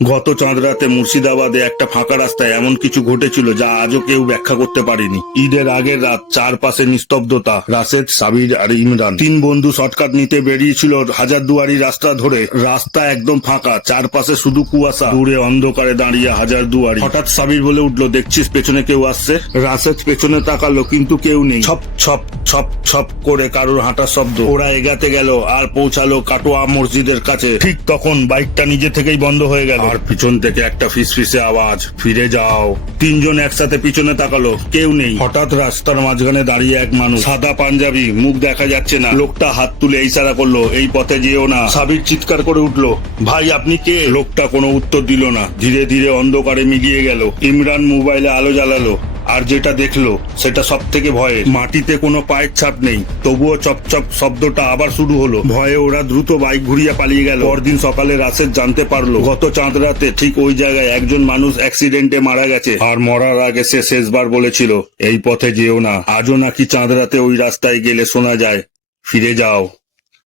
গত চাঁদ রাতে মুর্শিদাবাদে একটা ফাঁকা রাস্তায় এমন কিছু ঘটেছিল যা আজও কেউ ব্যাখ্যা করতে পারেনি। ঈদের আগের রাত, চারপাশে নিস্তব্ধতা। রাশেদ, সাবির আর ইমরান তিন বন্ধু শর্টকাট নিতে বেরিয়েছিল হাজারদুয়ারি রাস্তা ধরে। রাস্তা একদম ফাঁকা, চারপাশে শুধু কুয়াশা, দূরে অন্ধকারে দাঁড়িয়ে হাজারদুয়ারি। হঠাৎ সাবির বলে উঠলো, দেখছিস পেছনে কেউ আসছে? রাশেদ পেছনে তাকালো, কিন্তু কেউ নেই। ছপ ছপ ছপ ছপ করে কারোর হাঁটার শব্দ। ওরা এগাতে গেল আর পৌঁছালো কাটোয়া মসজিদের কাছে। ঠিক তখন বাইকটা নিজে থেকেই বন্ধ হয়ে গেল, আর পিছন থেকে একটা ফিসফিসে আওয়াজ, ফিরে যাও। তিনজন একসাথে পিছনে তাকালো, কেউ নেই। হঠাৎ রাস্তার মাঝখানে দাঁড়িয়ে এক মানুষ, সাদা পাঞ্জাবি, মুখ দেখা যাচ্ছে না। লোকটা হাত তুলে ইশারা করলো, এই পথে যেও না। সাবির চিৎকার করে উঠলো, ভাই আপনি কে? লোকটা কোনো উত্তর দিল না। ধীরে ধীরে অন্ধকারে মিলিয়ে গেল। ইমরান মোবাইলে আলো জ্বালালো, আর যেটা দেখলো সেটা সব থেকে ভয়ে। মাটিতে কোনো পায়ের ছাপ নেই, তবুও চপচপ শব্দটা আবার শুরু হলো। ভয়ে ওরা দ্রুত বাইক ঘুরিয়ে পালিয়ে গেল। পরদিন সকালে রাশেদ জানতে পারলো, গত চাঁদ রাতে ঠিক ওই জায়গায় একজন মানুষ অ্যাক্সিডেন্টে মারা গেছে, আর মরার আগে সে শেষবার বলেছিল, এই পথে যেও না। আজও নাকি চাঁদ রাতে ওই রাস্তায় গেলে শোনা যায়, ফিরে যাও।